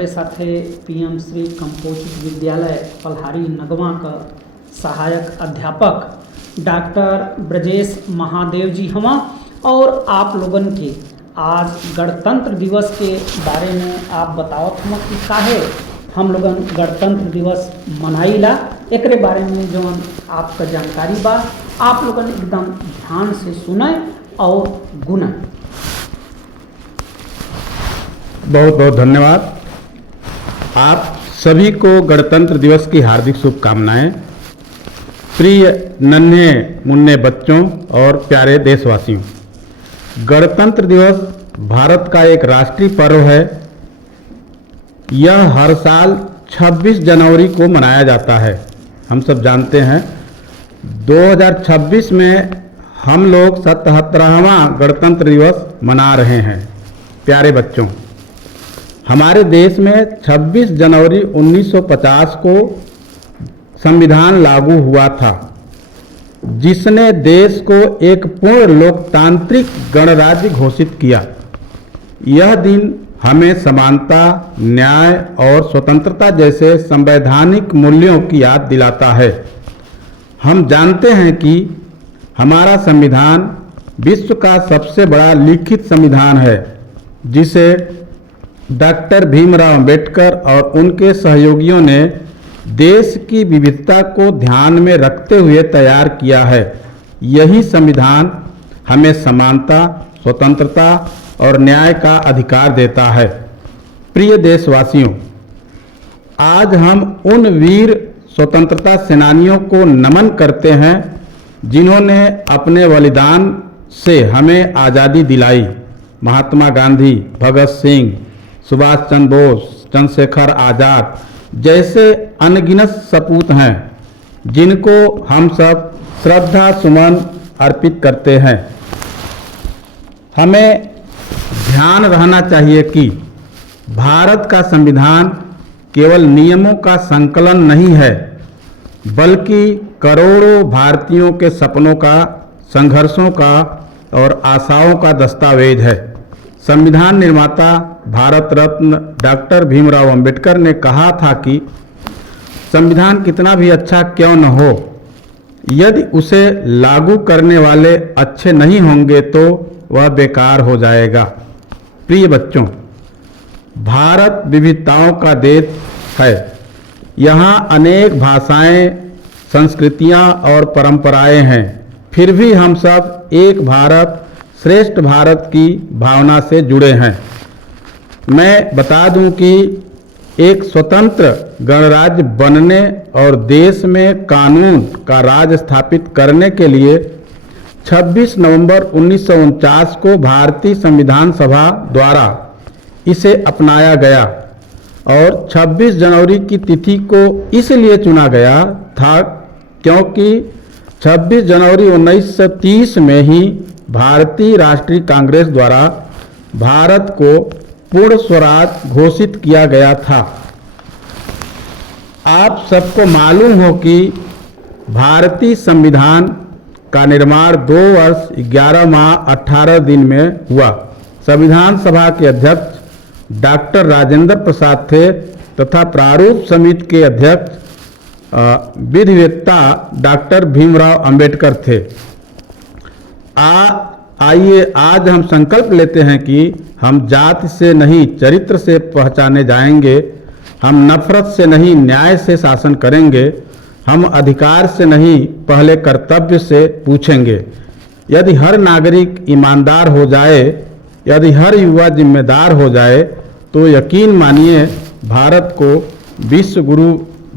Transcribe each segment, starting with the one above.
हमरे साथे PM Shri composite विद्यालय पल्हारी नगवा का सहायक अध्यापक डॉक्टर ब्रजेश महादेव जी हवा और आप लोगन के आज गणतंत्र दिवस के बारे में आप बतावत हम कि काहे हम लोगन गणतंत्र दिवस मनाइला, एकरे बारे में जौन आपका जानकारी बा आप लोगन एकदम ध्यान से सुने और गुना। बहुत बहुत धन्यवाद। आप सभी को गणतंत्र दिवस की हार्दिक शुभकामनाएं। प्रिय नन्हे मुन्ने बच्चों और प्यारे देशवासियों, गणतंत्र दिवस भारत का एक राष्ट्रीय पर्व है। यह हर साल 26 जनवरी को मनाया जाता है। हम सब जानते हैं 2026 में हम लोग 77वां गणतंत्र दिवस मना रहे हैं। प्यारे बच्चों, हमारे देश में 26 जनवरी 1950 को संविधान लागू हुआ था, जिसने देश को एक पूर्ण लोकतांत्रिक गणराज्य घोषित किया। यह दिन हमें समानता, न्याय और स्वतंत्रता जैसे संवैधानिक मूल्यों की याद दिलाता है। हम जानते हैं कि हमारा संविधान विश्व का सबसे बड़ा लिखित संविधान है, जिसे डॉक्टर भीमराव अंबेडकर और उनके सहयोगियों ने देश की विविधता को ध्यान में रखते हुए तैयार किया है। यही संविधान हमें समानता, स्वतंत्रता और न्याय का अधिकार देता है। प्रिय देशवासियों, आज हम उन वीर स्वतंत्रता सेनानियों को नमन करते हैं जिन्होंने अपने बलिदान से हमें आज़ादी दिलाई। महात्मा गांधी, भगत सिंह, सुभाष चंद्र बोस, चंद्रशेखर आज़ाद जैसे अनगिनत सपूत हैं, जिनको हम सब श्रद्धा सुमन अर्पित करते हैं। हमें ध्यान रहना चाहिए कि भारत का संविधान केवल नियमों का संकलन नहीं है, बल्कि करोड़ों भारतीयों के सपनों का, संघर्षों का और आशाओं का दस्तावेज है। संविधान निर्माता भारत रत्न डॉक्टर भीमराव अंबेडकर ने कहा था कि संविधान कितना भी अच्छा क्यों न हो, यदि उसे लागू करने वाले अच्छे नहीं होंगे तो वह बेकार हो जाएगा। प्रिय बच्चों, भारत विविधताओं का देश है। यहाँ अनेक भाषाएं, संस्कृतियाँ और परंपराएं हैं, फिर भी हम सब एक भारत श्रेष्ठ भारत की भावना से जुड़े हैं। मैं बता दूं कि एक स्वतंत्र गणराज्य बनने और देश में कानून का राज स्थापित करने के लिए 26 नवंबर 1949 को भारतीय संविधान सभा द्वारा इसे अपनाया गया और 26 जनवरी की तिथि को इसलिए चुना गया था क्योंकि 26 जनवरी 1930 में ही भारतीय राष्ट्रीय कांग्रेस द्वारा भारत को पूर्ण स्वराज घोषित किया गया था। आप सबको मालूम हो कि भारतीय संविधान का निर्माण 2 वर्ष 11 माह 18 दिन में हुआ। संविधान सभा के अध्यक्ष डॉक्टर राजेंद्र प्रसाद थे तथा प्रारूप समिति के अध्यक्ष विधिवेत्ता डॉक्टर भीमराव अंबेडकर थे। आइए आज हम संकल्प लेते हैं कि हम जाति से नहीं चरित्र से पहचाने जाएंगे, हम नफरत से नहीं न्याय से शासन करेंगे, हम अधिकार से नहीं पहले कर्तव्य से पूछेंगे। यदि हर नागरिक ईमानदार हो जाए, यदि हर युवा जिम्मेदार हो जाए, तो यकीन मानिए भारत को विश्व गुरु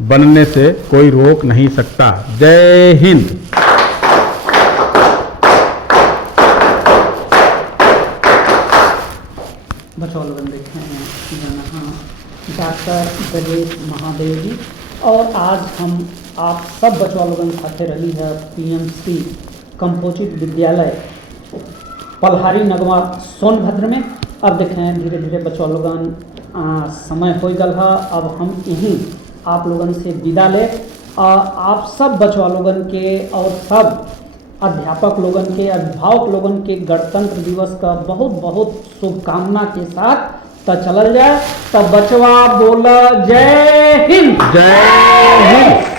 बनने से कोई रोक नहीं सकता। जय हिंद। बच्चों लोग देखे हैं डॉक्टर ब्रजेश महादेव जी और आज हम आप सब बच्चों लोगों साथे रही है पीएम श्री कंपोजिट विद्यालय पल्हारी नगवा सोनभद्र में। अब देखें धीरे धीरे बच्चों लोगन समय हो गल है, अब हम यहीं आप लोगन से विदा ले। आप सब बच्चों लोगन के और सब अध्यापक लोगन के, अभिभावक लोगन के गणतंत्र दिवस का बहुत बहुत शुभकामना के साथ तो चलल जाए। तब बचवा बोला जय हिंद। जय हिंद।